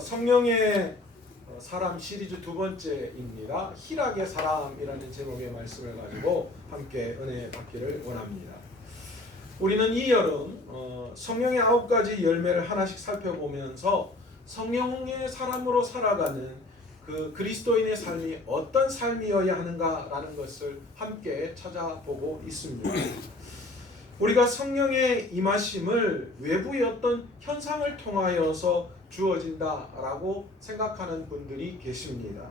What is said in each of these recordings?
성령의 사람 시리즈 두 번째입니다. 희락의 사람이라는 제목의 말씀을 가지고 함께 은혜 받기를 원합니다. 우리는 이 여름 성령의 9가지 열매를 하나씩 살펴보면서 성령의 사람으로 살아가는 그 그리스도인의 삶이 어떤 삶이어야 하는가라는 것을 함께 찾아보고 있습니다. 우리가 성령의 임하심을 외부의 어떤 현상을 통하여서 주어진다라고 생각하는 분들이 계십니다.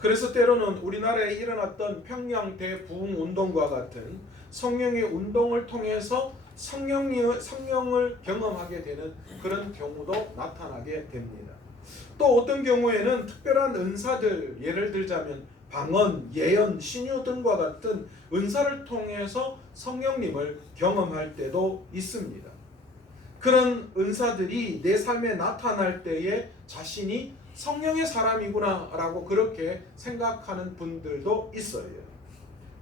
그래서 때로는 우리나라에 일어났던 평양 대부흥 운동과 같은 성령의 운동을 통해서 성령을 경험하게 되는 그런 경우도 나타나게 됩니다. 또 어떤 경우에는 특별한 은사들, 예를 들자면 방언, 예언, 신유 등과 같은 은사를 통해서 성령님을 경험할 때도 있습니다. 그런 은사들이 내 삶에 나타날 때에 자신이 성령의 사람이구나 라고 그렇게 생각하는 분들도 있어요.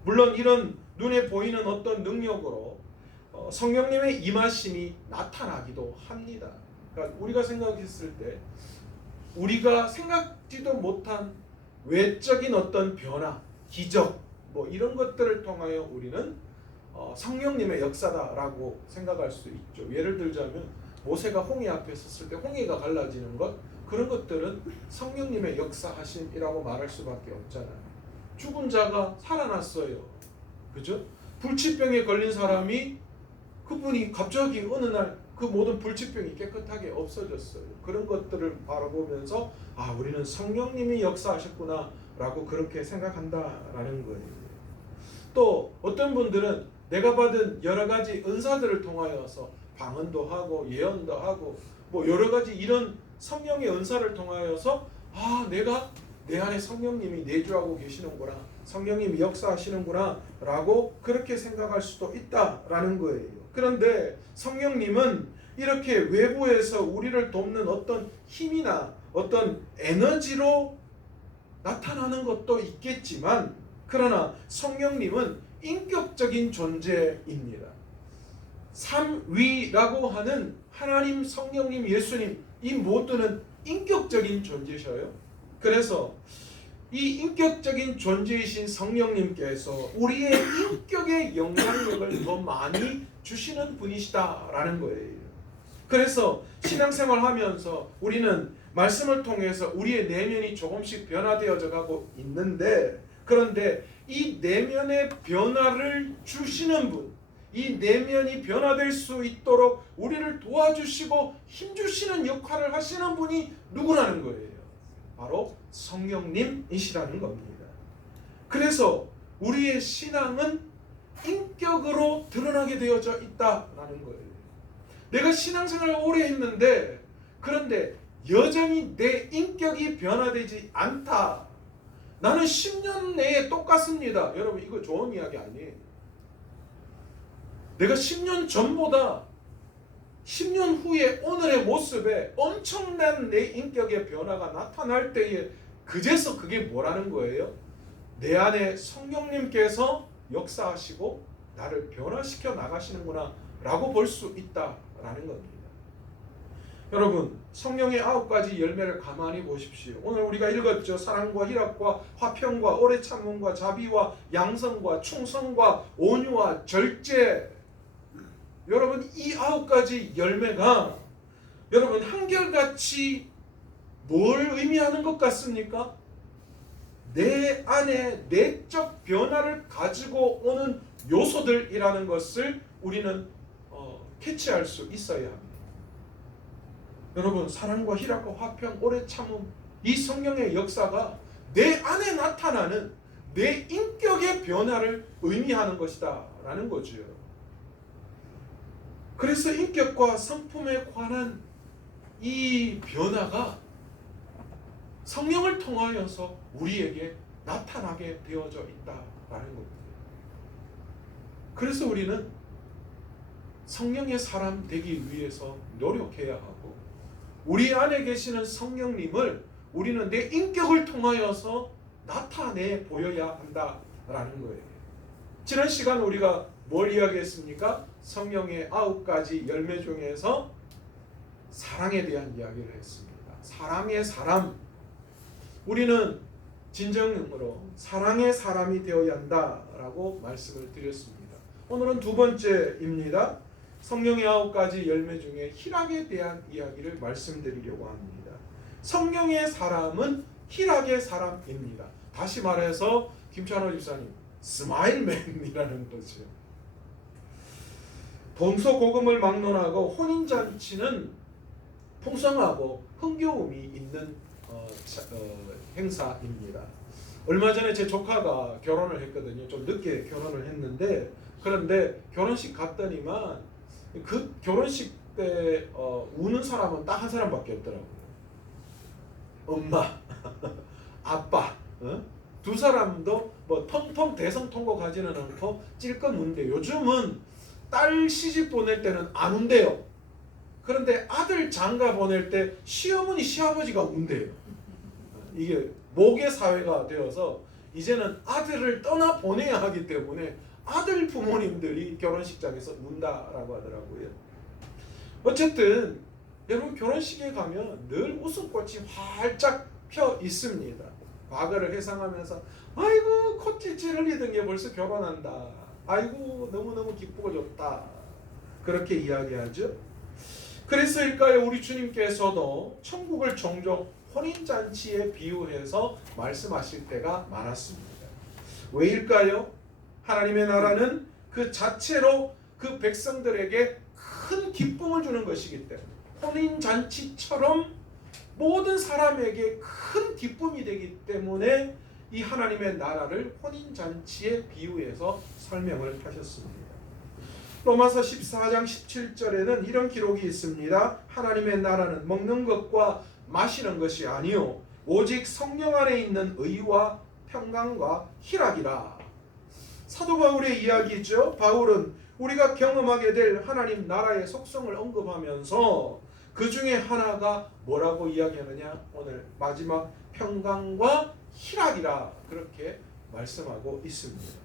물론 이런 눈에 보이는 어떤 능력으로 성령님의 임하심이 나타나기도 합니다. 그러니까 우리가 생각했을 때 우리가 생각지도 못한 외적인 어떤 변화, 기적 뭐 이런 것들을 통하여 우리는 성령님의 역사다라고 생각할 수 있죠. 예를 들자면 모세가 홍해 앞에 섰을 때 홍해가 갈라지는 것, 그런 것들은 성령님의 역사하심이라고 말할 수밖에 없잖아요. 죽은 자가 살아났어요. 그죠? 불치병에 걸린 사람이 그분이 갑자기 어느 날 그 모든 불치병이 깨끗하게 없어졌어요. 그런 것들을 바라보면서 우리는 성령님이 역사하셨구나 라고 그렇게 생각한다라는 거예요. 또 어떤 분들은 내가 받은 여러 가지 은사들을 통하여서 방언도 하고 예언도 하고 뭐 여러 가지 이런 성령의 은사를 통하여서 내가 내 안에 성령님이 내주하고 계시는구나, 성령님이 역사하시는구나 라고 그렇게 생각할 수도 있다라는 거예요. 그런데 성령님은 이렇게 외부에서 우리를 돕는 어떤 힘이나 어떤 에너지로 나타나는 것도 있겠지만, 그러나 성령님은 인격적인 존재입니다. 삼위라고 하는 하나님, 성령님, 예수님 이 모두는 인격적인 존재셔요. 그래서 이 인격적인 존재이신 성령님께서 우리의 인격의 영향력을 더 많이 주시는 분이시다라는 거예요. 그래서 신앙생활 하면서 우리는 말씀을 통해서 우리의 내면이 조금씩 변화되어져 가고 있는데, 그런데 이 내면의 변화를 주시는 분, 이 내면이 변화될 수 있도록 우리를 도와주시고 힘주시는 역할을 하시는 분이 누구라는 거예요? 바로 성령님이시라는 겁니다. 그래서 우리의 신앙은 인격으로 드러나게 되어져 있다라는 거예요. 내가 신앙생활을 오래 했는데 그런데 여전히 내 인격이 변화되지 않다. 나는 10년 내에 똑같습니다. 여러분, 이거 좋은 이야기 아니에요. 내가 10년 전보다 10년 후에 오늘의 모습에 엄청난 내 인격의 변화가 나타날 때에 그제서 그게 뭐라는 거예요? 내 안에 성령님께서 역사하시고 나를 변화시켜 나가시는구나 라고 볼 수 있다라는 겁니다. 여러분, 성령의 9가지 열매를 가만히 보십시오. 오늘 우리가 읽었죠. 사랑과 희락과 화평과 오래 참음과 자비와 양성과 충성과 온유와 절제. 여러분, 이 9가지 열매가 여러분 한결같이 뭘 의미하는 것 같습니까? 내 안에 내적 변화를 가지고 오는 요소들이라는 것을 우리는 캐치할 수 있어야 합니다. 여러분, 사랑과 희락과 화평, 오래 참음, 이 성령의 역사가 내 안에 나타나는 내 인격의 변화를 의미하는 것이다 라는 거죠. 그래서 인격과 성품에 관한 이 변화가 성령을 통하여서 우리에게 나타나게 되어져 있다라는 겁니다. 그래서 우리는 성령의 사람 되기 위해서 노력해야 하고, 우리 안에 계시는 성령님을 우리는 내 인격을 통하여서 나타내 보여야 한다라는 거예요. 지난 시간 우리가 뭘 이야기했습니까? 성령의 9가지 열매 중에서 사랑에 대한 이야기를 했습니다. 사랑의 사람. 우리는 진정으로 사랑의 사람이 되어야 한다라고 말씀을 드렸습니다. 오늘은 두 번째입니다. 성령의 9가지 열매 중에 희락에 대한 이야기를 말씀드리려고 합니다. 성령의 사람은 희락의 사람입니다. 다시 말해서 김찬호 집사님, 스마일맨이라는 거죠. 동서고금을 막론하고 혼인잔치는 풍성하고 흥겨움이 있는 행사입니다. 얼마 전에 제 조카가 결혼을 했거든요. 좀 늦게 결혼을 했는데, 그런데 결혼식 갔더니만 그 결혼식 때 우는 사람은 딱 한 사람밖에 없더라고요. 엄마, 아빠, 두 사람도 뭐 텅텅 대성통곡 가지는 않고 찔끔 우는데, 요즘은 딸 시집 보낼 때는 안 운대요. 그런데 아들 장가 보낼 때 시어머니 시아버지가 운대요. 이게 모계 사회가 되어서 이제는 아들을 떠나 보내야 하기 때문에 아들 부모님들이 결혼식장에서 운다라고 하더라고요. 어쨌든 여러분, 결혼식에 가면 늘 웃음꽃이 활짝 펴 있습니다. 과거를 회상하면서 아이고 콧질질 흘리던 게 벌써 결혼한다, 아이고 너무너무 기쁘고 좋다, 그렇게 이야기하죠. 그래서일까요, 우리 주님께서도 천국을 종종 혼인잔치에 비유해서 말씀하실 때가 많았습니다. 왜일까요? 하나님의 나라는 그 자체로 그 백성들에게 큰 기쁨을 주는 것이기 때문에, 혼인잔치처럼 모든 사람에게 큰 기쁨이 되기 때문에 이 하나님의 나라를 혼인잔치에 비유해서 설명을 하셨습니다. 로마서 14장 17절에는 이런 기록이 있습니다. 하나님의 나라는 먹는 것과 마시는 것이 아니요 오직 성령 안에 있는 의와 평강과 희락이라. 사도 바울의 이야기죠. 바울은 우리가 경험하게 될 하나님 나라의 속성을 언급하면서 그 중에 하나가 뭐라고 이야기하느냐, 오늘 마지막 평강과 희락이라 그렇게 말씀하고 있습니다.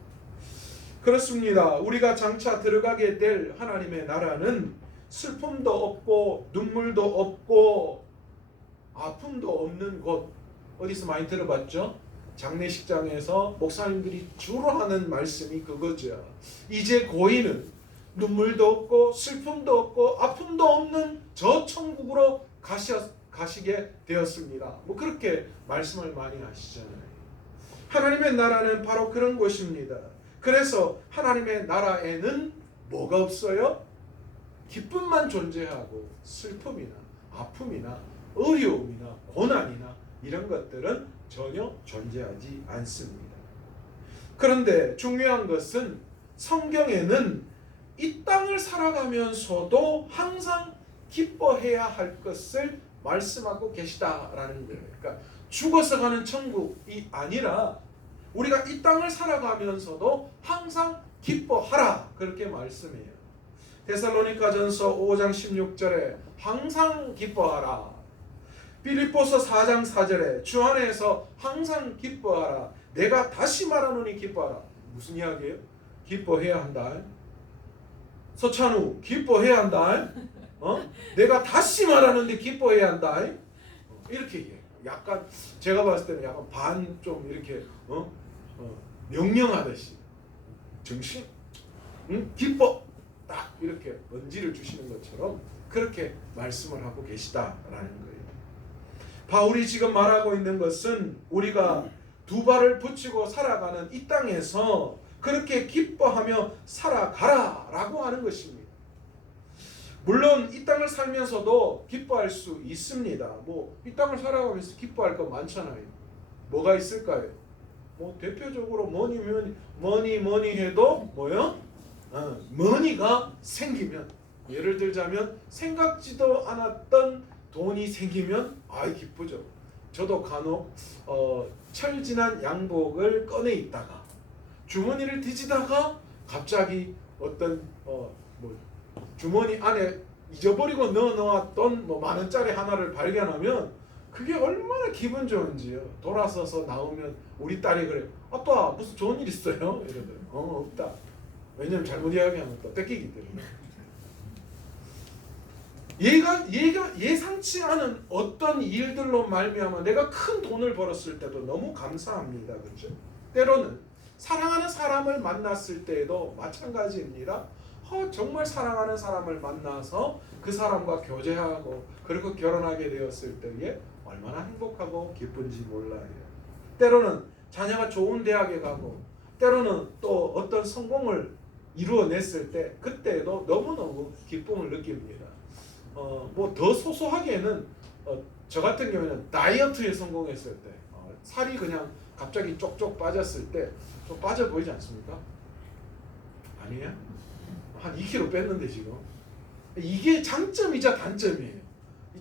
그렇습니다. 우리가 장차 들어가게 될 하나님의 나라는 슬픔도 없고 눈물도 없고 아픔도 없는 곳. 어디서 많이 들어봤죠? 장례식장에서 목사님들이 주로 하는 말씀이 그거죠. 이제 고인은 눈물도 없고 슬픔도 없고 아픔도 없는 저 천국으로 가시게 되었습니다. 뭐 그렇게 말씀을 많이 하시잖아요. 하나님의 나라는 바로 그런 곳입니다. 그래서 하나님의 나라에는 뭐가 없어요? 기쁨만 존재하고 슬픔이나 아픔이나 어려움이나 고난이나 이런 것들은 전혀 존재하지 않습니다. 그런데 중요한 것은 성경에는 이 땅을 살아가면서도 항상 기뻐해야 할 것을 말씀하고 계시다라는 거예요. 그러니까 죽어서 가는 천국이 아니라 우리가 이 땅을 살아가면서도 항상 기뻐하라, 그렇게 말씀해요. 데살로니가전서 5장 16절에 항상 기뻐하라. 빌립보서 4장 4절에 주 안에서 항상 기뻐하라. 내가 다시 말하노니 기뻐하라. 무슨 이야기예요? 기뻐해야 한다. 서찬우, 기뻐해야 한다. 내가 다시 말하는데 기뻐해야 한다. 이렇게 얘기해요. 약간 제가 봤을 때는 약간 반 좀 이렇게 명령하듯이 정신, 기뻐, 딱 이렇게 언지를 주시는 것처럼 그렇게 말씀을 하고 계시다라는 거예요. 바울이 지금 말하고 있는 것은 우리가 두 발을 붙이고 살아가는 이 땅에서 그렇게 기뻐하며 살아가라라고 하는 것입니다. 물론 이 땅을 살면서도 기뻐할 수 있습니다. 뭐 이 땅을 살아가면서 기뻐할 거 많잖아요. 뭐가 있을까요? 뭐 대표적으로 뭐니 해도 뭐요? 머니가 생기면, 예를 들자면 생각지도 않았던 돈이 생기면 아이 기쁘죠. 저도 간혹 철진한 양복을 꺼내 입다가 주머니를 뒤지다가 갑자기 어떤 뭐 주머니 안에 잊어버리고 넣어놓았던 뭐 만 원짜리 하나를 발견하면 그게 얼마나 기분 좋은지요. 돌아서서 나오면 우리 딸이 그래, 아빠 무슨 좋은 일 있어요? 이러더니 없다. 왜냐면 잘못 이야기하면 또 뺏기기 때문에. 얘가 예상치 않은 어떤 일들로 말미암아 내가 큰 돈을 벌었을 때도 너무 감사합니다. 그렇죠? 때로는 사랑하는 사람을 만났을 때에도 마찬가지입니다. 정말 사랑하는 사람을 만나서 그 사람과 교제하고 그리고 결혼하게 되었을 때에 얼마나 행복하고 기쁜지 몰라요. 때로는 자녀가 좋은 대학에 가고 때로는 또 어떤 성공을 이루어냈을 때 그때도 너무너무 기쁨을 느낍니다. 뭐 더 소소하게는 저 같은 경우에는 다이어트에 성공했을 때 살이 그냥 갑자기 쪽쪽 빠졌을 때 좀 빠져 보이지 않습니까? 아니에요? 한 2kg 뺐는데 지금 이게 장점이자 단점이에요.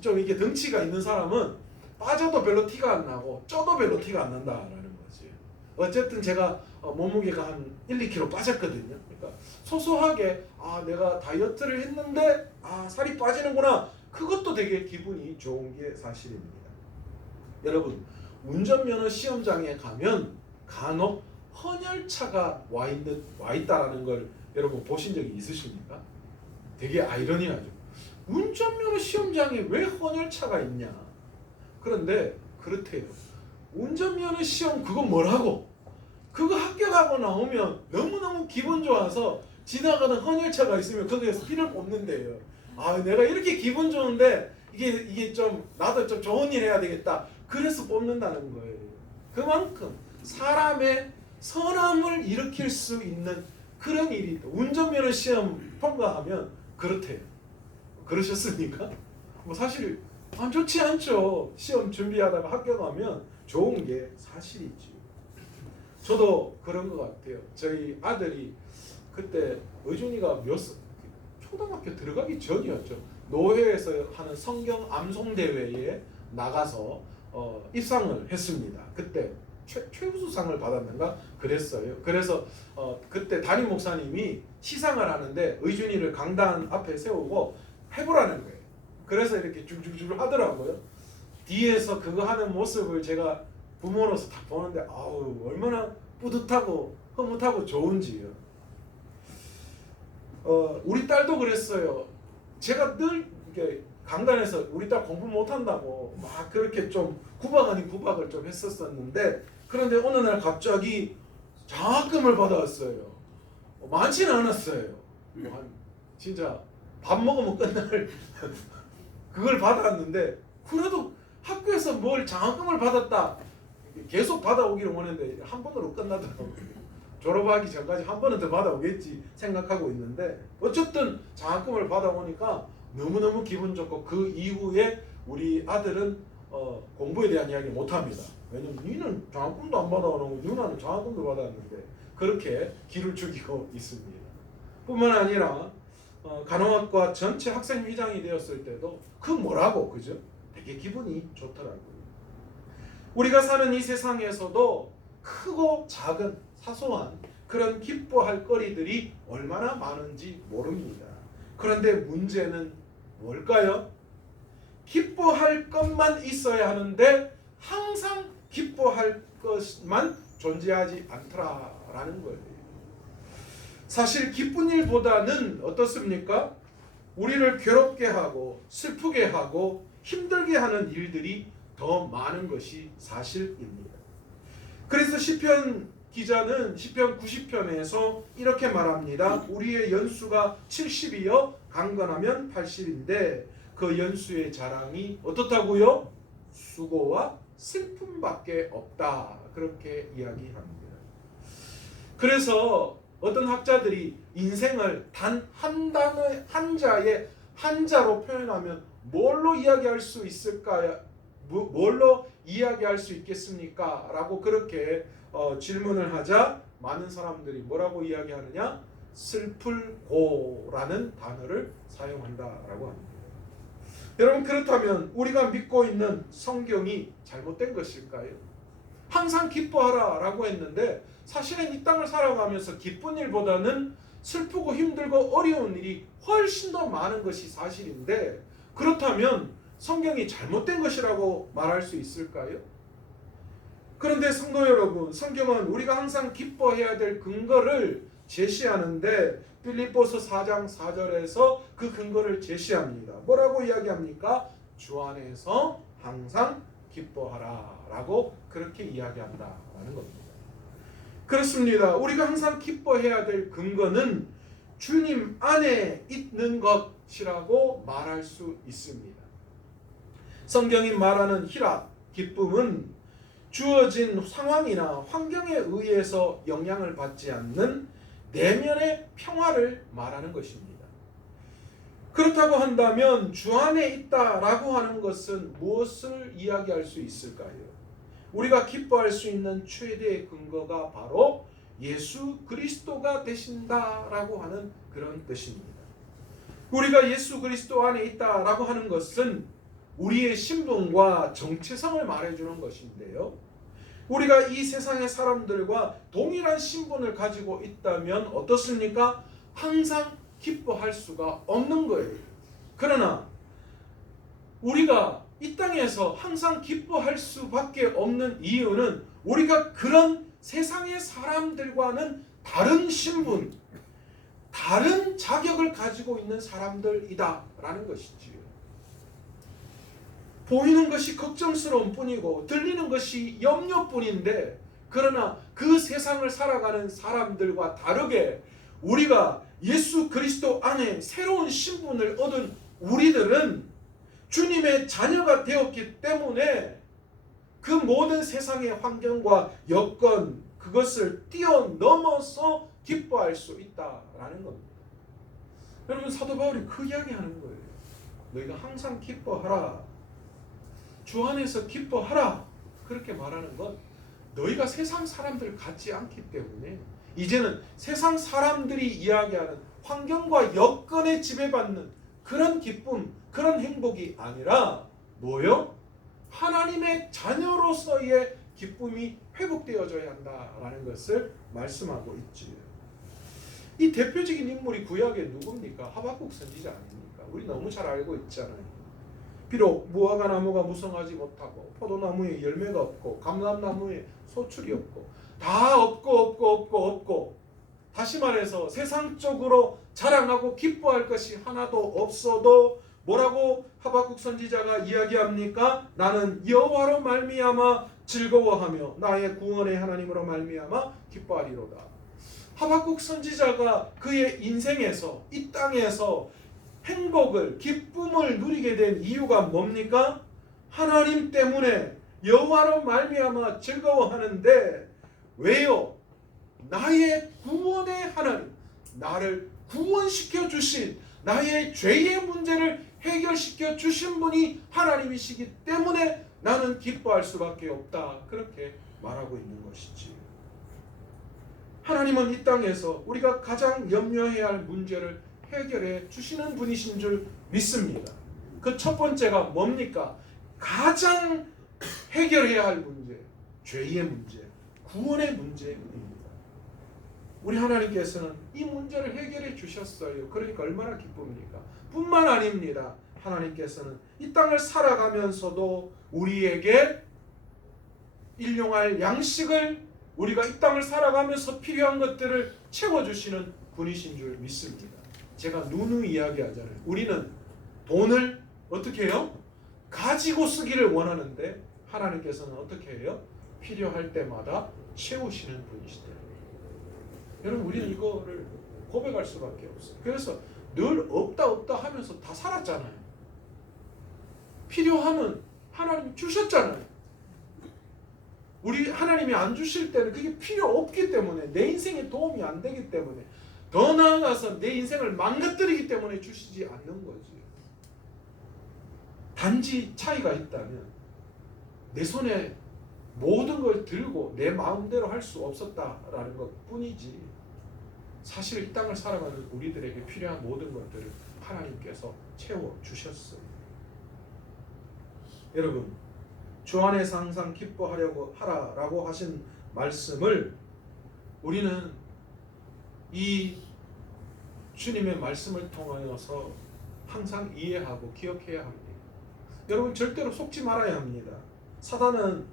좀 이게 덩치가 있는 사람은 빠져도 별로 티가 안 나고 쪄도 별로 티가 안 난다라는 거지. 어쨌든 제가 몸무게가 한 1-2kg 빠졌거든요. 그러니까 소소하게 내가 다이어트를 했는데 살이 빠지는구나. 그것도 되게 기분이 좋은 게 사실입니다. 여러분, 운전면허 시험장에 가면 간혹 헌혈차가 와 있다라는 걸 여러분 보신 적이 있으십니까? 되게 아이러니하죠. 운전면허 시험장에 왜 헌혈차가 있냐? 그런데 그렇대요. 운전면허 시험 그거 뭐라고? 그거 합격하고 나오면 너무너무 기분 좋아서 지나가는 헌혈차가 있으면 거기에서 피를 뽑는데요. 내가 이렇게 기분 좋은데 이게 좀 나도 좀 좋은 일 해야 되겠다. 그래서 뽑는다는 거예요. 그만큼 사람의 선함을 일으킬 수 있는 그런 일이 운전면허 시험 통과하면 그렇대요. 그러셨습니까? 뭐 사실 안 좋지 않죠. 시험 준비하다가 합격하면 좋은 게 사실이지. 저도 그런 것 같아요. 저희 아들이 그때 의준이가 초등학교 들어가기 전이었죠. 노회에서 하는 성경 암송 대회에 나가서 입상을 했습니다. 그때 최우수상을 받았는가 그랬어요. 그래서 그때 담임 목사님이 시상을 하는데 의준이를 강단 앞에 세우고 해보라는 거예요. 그래서 이렇게 줄줄줄 하더라고요. 뒤에서 그거 하는 모습을 제가 부모로서 다 보는데 얼마나 뿌듯하고 흐뭇하고 좋은지요. 우리 딸도 그랬어요. 제가 늘 이렇게 강단에서 우리 딸 공부 못한다고 막 그렇게 좀 구박 아닌 구박을 좀 했었었는데 그런데 어느 날 갑자기 장학금을 받아왔어요. 많지는 않았어요. 진짜 밥 먹으면 끝날 그걸 받았는데 그래도 학교에서 뭘 장학금을 받았다 계속 받아오기를 원했는데 한 번으로 끝나더라고요. 졸업하기 전까지 한 번은 더 받아오겠지 생각하고 있는데 어쨌든 장학금을 받아오니까 너무너무 기분 좋고 그 이후에 우리 아들은 공부에 대한 이야기 못합니다. 왜냐면 니는 장학금도 안 받아오고 누나는 장학금도 받았는데 그렇게 기를 죽이고 있습니다. 뿐만 아니라 간호학과 전체 학생회장이 되었을 때도 그 뭐라고 그죠? 되게 기분이 좋더라고요. 우리가 사는 이 세상에서도 크고 작은 사소한 그런 기뻐할 거리들이 얼마나 많은지 모릅니다. 그런데 문제는 뭘까요? 기뻐할 것만 있어야 하는데 항상 기뻐할 것만 존재하지 않더라라는 거예요. 사실 기쁜 일보다는 어떻습니까? 우리를 괴롭게 하고 슬프게 하고 힘들게 하는 일들이 더 많은 것이 사실입니다. 그래서 시편 기자는 시편 90편에서 이렇게 말합니다. 우리의 연수가 70이요 강건하면 80인데 그 연수의 자랑이 어떻다고요? 수고와 슬픔밖에 없다. 그렇게 이야기합니다. 그래서 어떤 학자들이 인생을 단 한 단어의 한자로 표현하면 뭘로 이야기할 수 있을까요? 뭘로 이야기할 수 있겠습니까? 라고 그렇게 질문을 하자 많은 사람들이 뭐라고 이야기하느냐? 슬플고라는 단어를 사용한다라고 합니다. 여러분 그렇다면 우리가 믿고 있는 성경이 잘못된 것일까요? 항상 기뻐하라 라고 했는데 사실은 이 땅을 살아가면서 기쁜 일보다는 슬프고 힘들고 어려운 일이 훨씬 더 많은 것이 사실인데 그렇다면 성경이 잘못된 것이라고 말할 수 있을까요? 그런데 성도 여러분, 성경은 우리가 항상 기뻐해야 될 근거를 제시하는데 빌립보서 4장 4절에서 그 근거를 제시합니다. 뭐라고 이야기합니까? 주 안에서 항상 기뻐하라 라고 그렇게 이야기한다라는 겁니다. 그렇습니다. 우리가 항상 기뻐해야 될 근거는 주님 안에 있는 것이라고 말할 수 있습니다. 성경이 말하는 희락, 기쁨은 주어진 상황이나 환경에 의해서 영향을 받지 않는 내면의 평화를 말하는 것입니다. 그렇다고 한다면 주 안에 있다라고 하는 것은 무엇을 이야기할 수 있을까요? 우리가 기뻐할 수 있는 최대의 근거가 바로 예수 그리스도가 되신다라고 하는 그런 뜻입니다. 우리가 예수 그리스도 안에 있다라고 하는 것은 우리의 신분과 정체성을 말해주는 것인데요. 우리가 이 세상의 사람들과 동일한 신분을 가지고 있다면 어떻습니까? 항상 기뻐할 수가 없는 거예요. 그러나 우리가 이 땅에서 항상 기뻐할 수밖에 없는 이유는 우리가 그런 세상의 사람들과는 다른 신분, 다른 자격을 가지고 있는 사람들이다라는 것이지요. 보이는 것이 걱정스러운 뿐이고 들리는 것이 염려뿐인데, 그러나 그 세상을 살아가는 사람들과 다르게 우리가 예수 그리스도 안에 새로운 신분을 얻은 우리들은 주님의 자녀가 되었기 때문에 그 모든 세상의 환경과 여건, 그것을 뛰어넘어서 기뻐할 수 있다라는 겁니다. 여러분, 사도 바울이 그 이야기하는 거예요. 너희가 항상 기뻐하라, 주 안에서 기뻐하라, 그렇게 말하는 건 너희가 세상 사람들 같지 않기 때문에 이제는 세상 사람들이 이야기하는 환경과 여건에 지배받는 그런 기쁨, 그런 행복이 아니라 뭐요? 하나님의 자녀로서의 기쁨이 회복되어져야 한다라는 것을 말씀하고 있지요. 이 대표적인 인물이 구약의 누굽니까? 하박국 선지자 아닙니까? 우리 너무 잘 알고 있잖아요. 비록 무화과 나무가 무성하지 못하고 포도나무에 열매가 없고 감람나무에 소출이 없고 다 없고 다시 말해서 세상적으로 자랑하고 기뻐할 것이 하나도 없어도 뭐라고 하박국 선지자가 이야기합니까? 나는 여호와로 말미암아 즐거워하며 나의 구원의 하나님으로 말미암아 기뻐하리로다. 하박국 선지자가 그의 인생에서 이 땅에서 행복을, 기쁨을 누리게 된 이유가 뭡니까? 하나님 때문에 여호와로 말미암아 즐거워하는데, 왜요? 나의 구원의 하나님, 나를 구원시켜 주신, 나의 죄의 문제를 해결시켜 주신 분이 하나님이시기 때문에 나는 기뻐할 수밖에 없다, 그렇게 말하고 있는 것이지. 하나님은 이 땅에서 우리가 가장 염려해야 할 문제를 해결해 주시는 분이신 줄 믿습니다. 그 첫 번째가 뭡니까? 가장 해결해야 할 문제, 죄의 문제, 구원의 문제입니다. 우리 하나님께서는 이 문제를 해결해 주셨어요. 그러니까 얼마나 기쁩니까? 뿐만 아닙니다. 하나님께서는 이 땅을 살아가면서도 우리에게 일용할 양식을, 우리가 이 땅을 살아가면서 필요한 것들을 채워주시는 분이신 줄 믿습니다. 제가 누누이 이야기하잖아요. 우리는 돈을 어떻게 해요? 가지고 쓰기를 원하는데 하나님께서는 어떻게 해요? 필요할 때마다 채우시는 분이시다. 여러분, 우리는 이거를 고백할 수밖에 없어요. 그래서 늘 없다 하면서 다 살았잖아요. 필요하면 하나님이 주셨잖아요. 우리 하나님이 안 주실 때는 그게 필요 없기 때문에, 내 인생에 도움이 안 되기 때문에, 더 나아가서 내 인생을 망가뜨리기 때문에 주시지 않는 거지. 단지 차이가 있다면 내 손에 모든 걸 들고 내 마음대로 할 수 없었다라는 것 뿐이지, 사실 이 땅을 살아가는 우리들에게 필요한 모든 것들을 하나님께서 채워주셨어요. 여러분, 주 안에서 항상 기뻐하려고 하라라고 하신 말씀을 우리는 이 주님의 말씀을 통하여서 항상 이해하고 기억해야 합니다. 여러분, 절대로 속지 말아야 합니다. 사단은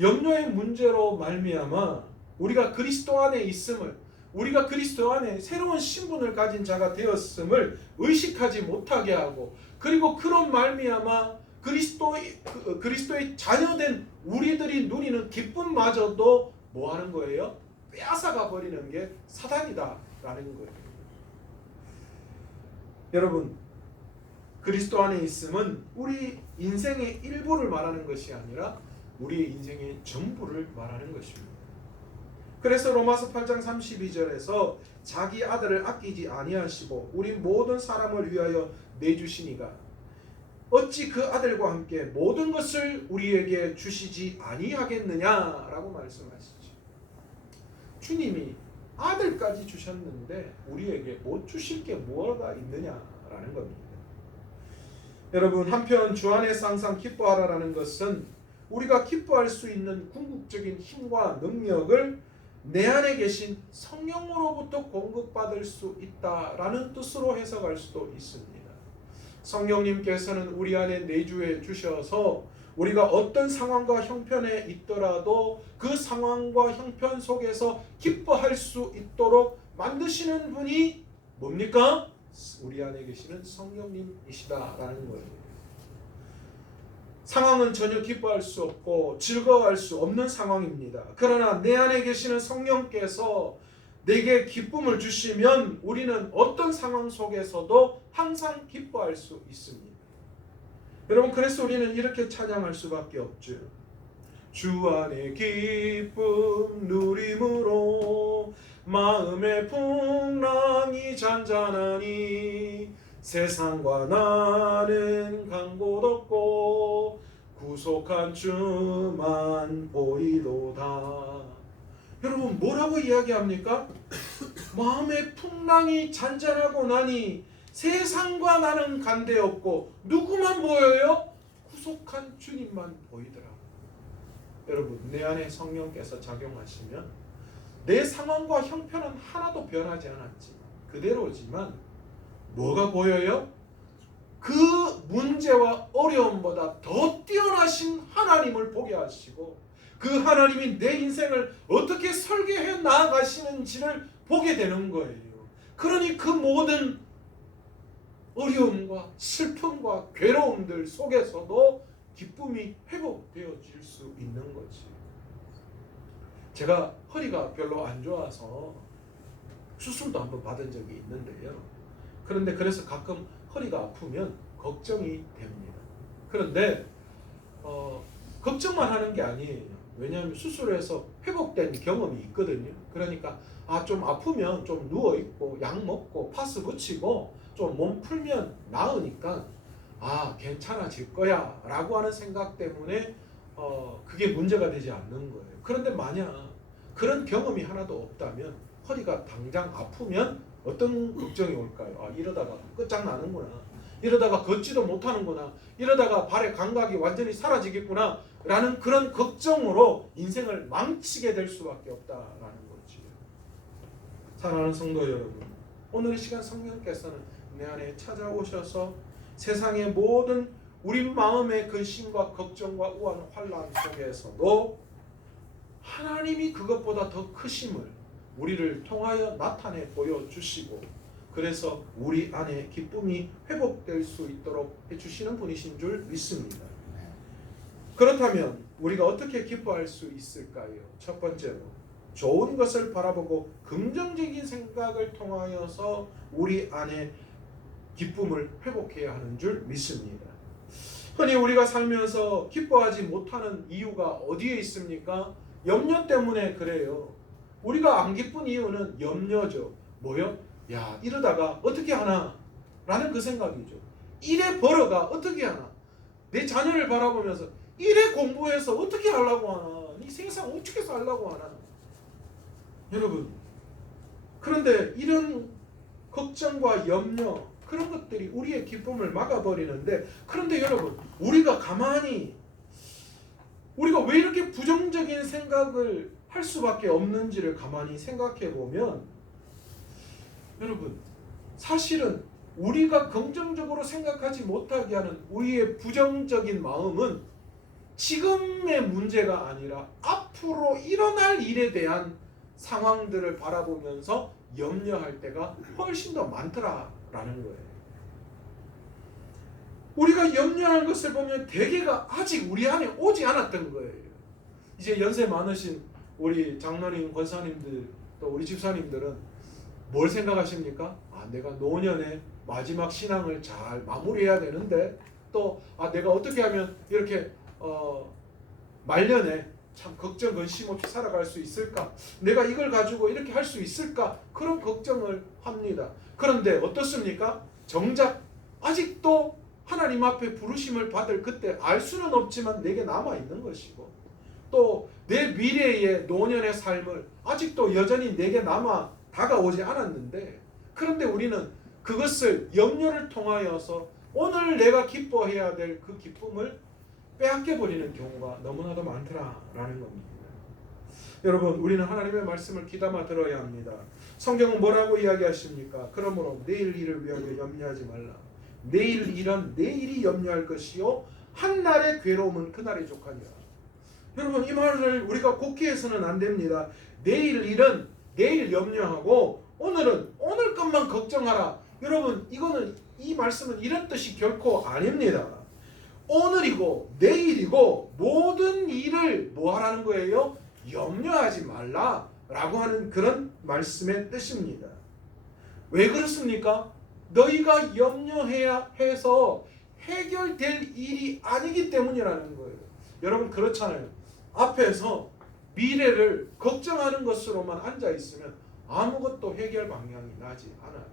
염려의 문제로 말미암아 우리가 그리스도 안에 있음을, 우리가 그리스도 안에 새로운 신분을 가진 자가 되었음을 의식하지 못하게 하고, 그리고 그런 말미암아 그리스도의 자녀된 우리들이 누리는 기쁨마저도 뭐 하는 거예요? 빼앗아가 버리는 게 사단이다라는 거예요. 여러분, 그리스도 안에 있음은 우리 인생의 일부를 말하는 것이 아니라 우리의 인생의 전부를 말하는 것입니다. 그래서 로마서 8장 32절에서 자기 아들을 아끼지 아니하시고 우리 모든 사람을 위하여 내주시니가 어찌 그 아들과 함께 모든 것을 우리에게 주시지 아니하겠느냐라고 말씀하시죠. 주님이 아들까지 주셨는데 우리에게 못 주실 게 뭐가 있느냐라는 겁니다. 여러분, 한편 주 안에서 항상 기뻐하라라는 것은 우리가 기뻐할 수 있는 궁극적인 힘과 능력을 내 안에 계신 성령으로부터 공급받을 수 있다라는 뜻으로 해석할 수도 있습니다. 성령님께서는 우리 안에 내주해 주셔서 우리가 어떤 상황과 형편에 있더라도 그 상황과 형편 속에서 기뻐할 수 있도록 만드시는 분이 뭡니까? 우리 안에 계시는 성령님이시다라는 거예요. 상황은 전혀 기뻐할 수 없고 즐거워할 수 없는 상황입니다. 그러나 내 안에 계시는 성령께서 내게 기쁨을 주시면 우리는 어떤 상황 속에서도 항상 기뻐할 수 있습니다. 여러분, 그래서 우리는 이렇게 찬양할 수밖에 없죠. 주 안에 기쁨 누림으로 마음의 풍랑이 잔잔하니 세상과 나는 간 곳 없고 구속한 주만 보이도다. 여러분, 뭐라고 이야기합니까? 마음의 풍랑이 잔잔하고 나니 세상과 나는 간 데 없고 누구만 보여요? 구속한 주님만 보이더라고요. 여러분, 내 안에 성령께서 작용하시면 내 상황과 형편은 하나도 변하지 않았지만 그대로지만 뭐가 보여요? 그 문제와 어려움보다 더 뛰어나신 하나님을 보게 하시고 그 하나님이 내 인생을 어떻게 설계해 나아가시는지를 보게 되는 거예요. 그러니 그 모든 어려움과 슬픔과 괴로움들 속에서도 기쁨이 회복되어질 수 있는 거지. 제가 허리가 별로 안 좋아서 수술도 한번 받은 적이 있는데요. 그런데 그래서 가끔 허리가 아프면 걱정이 됩니다. 그런데 걱정만 하는 게 아니에요. 왜냐하면 수술해서 회복된 경험이 있거든요. 그러니까 좀 아프면 좀 누워있고 약 먹고 파스 붙이고 좀 몸 풀면 나으니까 괜찮아질 거야 라고 하는 생각 때문에 그게 문제가 되지 않는 거예요. 그런데 만약 그런 경험이 하나도 없다면 허리가 당장 아프면 어떤 걱정이 올까요? 이러다가 끝장나는구나, 이러다가 걷지도 못하는구나, 이러다가 발의 감각이 완전히 사라지겠구나 라는 그런 걱정으로 인생을 망치게 될 수밖에 없다라는 거지. 사랑하는 성도 여러분, 오늘 이 시간 성령께서는 내 안에 찾아오셔서 세상의 모든 우리 마음의 근심과 걱정과 우한 환란 속에서도 하나님이 그것보다 더 크심을 우리를 통하여 나타내 보여주시고 그래서 우리 안에 기쁨이 회복될 수 있도록 해주시는 분이신 줄 믿습니다. 그렇다면 우리가 어떻게 기뻐할 수 있을까요? 첫 번째로 좋은 것을 바라보고 긍정적인 생각을 통하여서 우리 안에 기쁨을 회복해야 하는 줄 믿습니다. 흔히 우리가 살면서 기뻐하지 못하는 이유가 어디에 있습니까? 염려 때문에 그래요. 우리가 안 기쁜 이유는 염려죠. 뭐요? 이러다가 어떻게 하나? 라는 그 생각이죠. 이래 벌어가 어떻게 하나? 내 자녀를 바라보면서 이래 공부해서 어떻게 하려고 하나? 이 세상 어떻게 살려고 하나? 여러분, 그런데 이런 걱정과 염려, 그런 것들이 우리의 기쁨을 막아버리는데, 그런데 여러분, 우리가 왜 이렇게 부정적인 생각을 할 수밖에 없는지를 가만히 생각해 보면, 여러분, 사실은 우리가 긍정적으로 생각하지 못하게 하는 우리의 부정적인 마음은 지금의 문제가 아니라 앞으로 일어날 일에 대한 상황들을 바라보면서 염려할 때가 훨씬 더 많더라라는 거예요. 우리가 염려하는 것을 보면 대개가 아직 우리 안에 오지 않았던 거예요. 이제 연세 많으신 우리 장로님, 권사님들, 또 우리 집사님들은 뭘 생각하십니까? 내가 노년에 마지막 신앙을 잘 마무리해야 되는데, 또 내가 어떻게 하면 이렇게 말년에 참 걱정 근심 없이 살아갈 수 있을까? 내가 이걸 가지고 이렇게 할 수 있을까? 그런 걱정을 합니다. 그런데 어떻습니까? 정작 아직도 하나님 앞에 부르심을 받을 그때 알 수는 없지만 내게 남아있는 것이고, 또 내 미래의 노년의 삶을 아직도 여전히 내게 남아 다가오지 않았는데, 그런데 우리는 그것을 염려를 통하여서 오늘 내가 기뻐해야 될 그 기쁨을 빼앗겨버리는 경우가 너무나도 많더라라는 겁니다. 여러분, 우리는 하나님의 말씀을 귀담아 들어야 합니다. 성경은 뭐라고 이야기하십니까? 그러므로 내일 일을 위하여 염려하지 말라. 내일 일은 내일이 염려할 것이요 한날의 괴로움은 그날이 족하니라. 여러분, 이 말을 우리가 곡해해서는 안 됩니다. 내일 일은 내일 염려하고 오늘은 오늘 것만 걱정하라. 여러분, 이 말씀은 이런 뜻이 결코 아닙니다. 오늘이고 내일이고 모든 일을 뭐 하라는 거예요? 염려하지 말라라고 하는 그런 말씀의 뜻입니다. 왜 그렇습니까? 너희가 염려해야 해서 해결될 일이 아니기 때문이라는 거예요. 여러분, 그렇잖아요. 앞에서 미래를 걱정하는 것으로만 앉아 있으면 아무것도 해결 방향이 나지 않아요.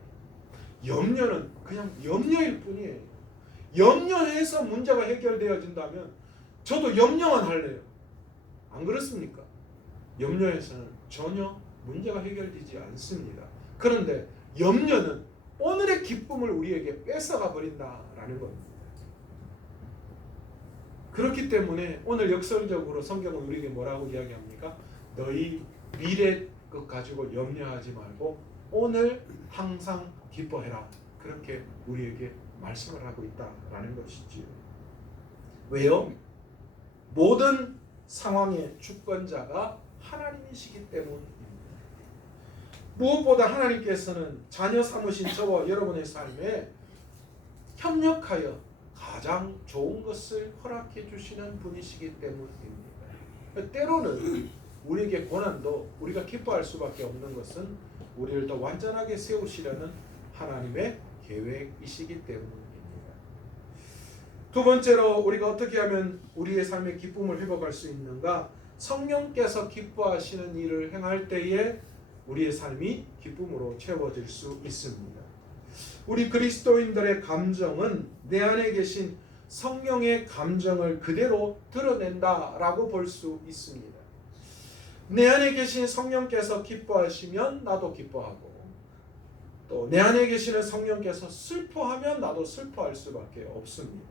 염려는 그냥 염려일 뿐이에요. 염려해서 문제가 해결되어진다면 저도 염려만 할래요. 안 그렇습니까? 염려해서는 전혀 문제가 해결되지 않습니다. 그런데 염려는 오늘의 기쁨을 우리에게 뺏어가 버린다라는 겁니다. 그렇기 때문에 오늘 역설적으로 성경은 우리에게 뭐라고 이야기합니까? 너희 미래 것 가지고 염려하지 말고 오늘 항상 기뻐해라. 그렇게 우리에게 말씀을 하고 있다라는 것이지요. 왜요? 모든 상황의 주권자가 하나님이시기 때문입니다. 무엇보다 하나님께서는 자녀 삼으신 저와 여러분의 삶에 협력하여 가장 좋은 것을 허락해 주시는 분이시기 때문입니다. 때로는 우리에게 고난도 우리가 기뻐할 수밖에 없는 것은 우리를 더 완전하게 세우시려는 하나님의 계획이시기 때문입니다. 두 번째로 우리가 어떻게 하면 우리의 삶의 기쁨을 회복할 수 있는가? 성령께서 기뻐하시는 일을 행할 때에 우리의 삶이 기쁨으로 채워질 수 있습니다. 우리 그리스도인들의 감정은 내 안에 계신 성령의 감정을 그대로 드러낸다라고 볼 수 있습니다. 내 안에 계신 성령께서 기뻐하시면 나도 기뻐하고, 또 내 안에 계시는 성령께서 슬퍼하면 나도 슬퍼할 수밖에 없습니다.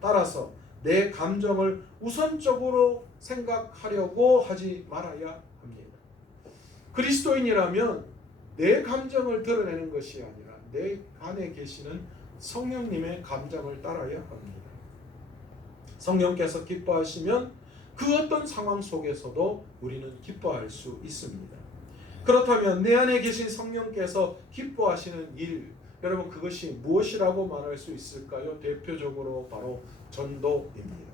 따라서 내 감정을 우선적으로 생각하려고 하지 말아야 합니다. 그리스도인이라면 내 감정을 드러내는 것이 아니라 내 안에 계시는 성령님의 감정을 따라야 합니다. 성령께서 기뻐하시면 그 어떤 상황 속에서도 우리는 기뻐할 수 있습니다. 그렇다면 내 안에 계신 성령께서 기뻐하시는 일, 여러분 그것이 무엇이라고 말할 수 있을까요? 대표적으로 바로 전도입니다.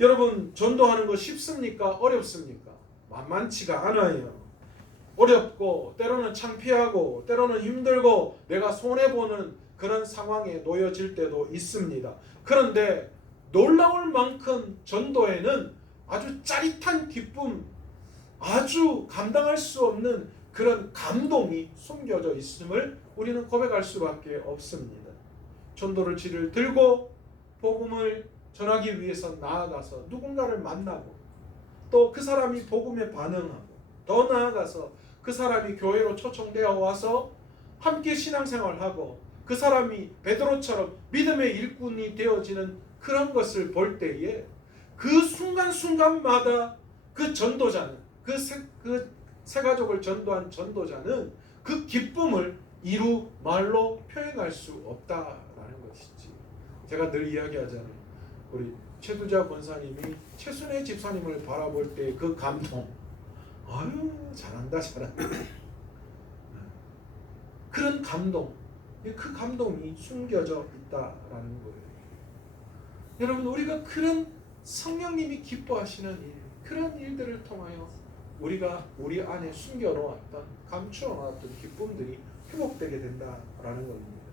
여러분, 전도하는 거 쉽습니까? 어렵습니까? 만만치가 않아요. 어렵고 때로는 창피하고 때로는 힘들고 내가 손해보는 그런 상황에 놓여질 때도 있습니다. 그런데 놀라울 만큼 전도에는 아주 짜릿한 기쁨, 아주 감당할 수 없는 그런 감동이 숨겨져 있음을 우리는 고백할 수밖에 없습니다. 전도를 지를 들고 복음을 전하기 위해서 나아가서 누군가를 만나고, 또 그 사람이 복음에 반응하고, 더 나아가서 그 사람이 교회로 초청되어 와서 함께 신앙생활하고 그 사람이 베드로처럼 믿음의 일꾼이 되어지는 그런 것을 볼 때에 그 순간순간마다 그 전도자는, 그 세 가족을 전도한 전도자는 그 기쁨을 이루 말로 표현할 수 없다라는 것이지. 제가 늘 이야기하잖아요. 우리 최두자 권사님이 최순애 집사님을 바라볼 때 그 감동, 아유 잘한다 그런 감동, 그 감동이 숨겨져 있다라는 거예요. 여러분 우리가 그런 성령님이 기뻐하시는 일, 그런 일들을 통하여 우리가 우리 안에 숨겨놓았던 감추어놓았던 기쁨들이 회복되게 된다라는 겁니다.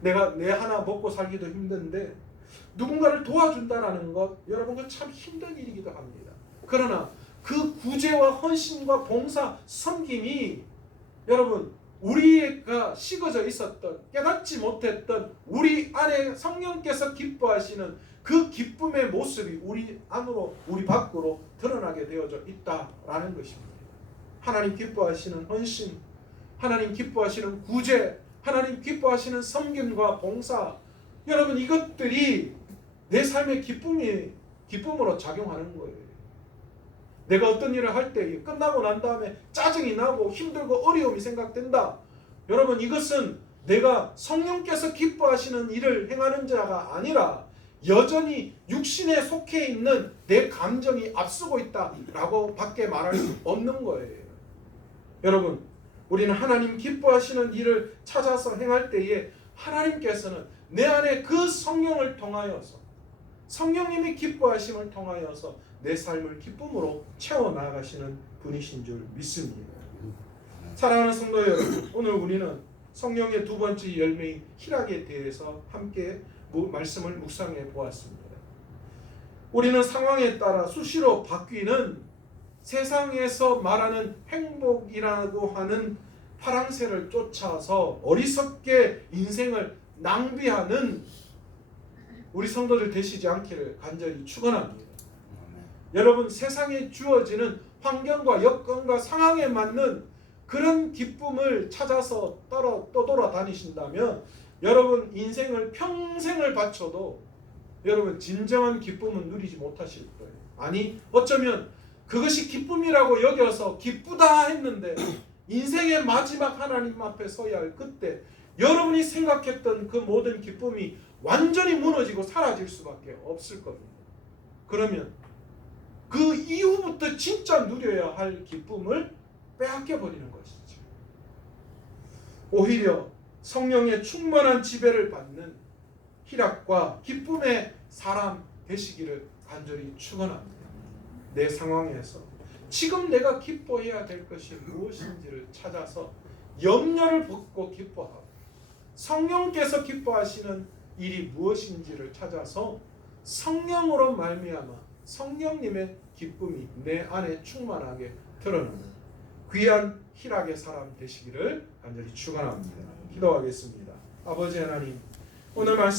내가 내 하나 먹고 살기도 힘든데 누군가를 도와준다라는 것, 여러분 그 참 힘든 일이기도 합니다. 그러나 그 구제와 헌신과 봉사, 섬김이 여러분 우리가 식어져 있었던, 깨닫지 못했던 우리 안에 성령께서 기뻐하시는 그 기쁨의 모습이 우리 안으로, 우리 밖으로 드러나게 되어져 있다라는 것입니다. 하나님 기뻐하시는 헌신, 하나님 기뻐하시는 구제, 하나님 기뻐하시는 섬김과 봉사, 여러분 이것들이 내 삶의 기쁨으로 작용하는 거예요. 내가 어떤 일을 할 때 끝나고 난 다음에 짜증이 나고 힘들고 어려움이 생각된다. 여러분 이것은 내가 성령께서 기뻐하시는 일을 행하는 자가 아니라 여전히 육신에 속해 있는 내 감정이 앞서고 있다라고 밖에 말할 수 없는 거예요. 여러분 우리는 하나님 기뻐하시는 일을 찾아서 행할 때에 하나님께서는 내 안에 그 성령을 통하여서, 성령님이 기뻐하심을 통하여서 내 삶을 기쁨으로 채워나가시는 분이신 줄 믿습니다. 사랑하는 성도 여러분, 오늘 우리는 성령의 두 번째 열매인 희락에 대해서 함께 말씀을 묵상해 보았습니다. 우리는 상황에 따라 수시로 바뀌는 세상에서 말하는 행복이라고 하는 파랑새를 쫓아서 어리석게 인생을 낭비하는 우리 성도들 되시지 않기를 간절히 축원합니다. 여러분 세상에 주어지는 환경과 여건과 상황에 맞는 그런 기쁨을 찾아서 떠돌아다니신다면 여러분 인생을 평생을 바쳐도 여러분 진정한 기쁨은 누리지 못하실 거예요. 아니 어쩌면 그것이 기쁨이라고 여겨서 기쁘다 했는데 인생의 마지막 하나님 앞에 서야 할 그때 여러분이 생각했던 그 모든 기쁨이 완전히 무너지고 사라질 수밖에 없을 겁니다. 그러면 그 이후부터 진짜 누려야 할 기쁨을 빼앗겨 버리는 것이죠. 오히려 성령의 충만한 지배를 받는 희락과 기쁨의 사람 되시기를 간절히 축원합니다. 내 상황에서 지금 내가 기뻐해야 될 것이 무엇인지를 찾아서 염려를 벗고 기뻐하고 성령께서 기뻐하시는 일이 무엇인지를 찾아서 성령으로 말미암아 성령님의 기쁨이 내 안에 충만하게 드러나는 귀한 희락의 사람 되시기를 간절히 축원합니다. 기도하겠습니다. 아버지 하나님, 오늘 말씀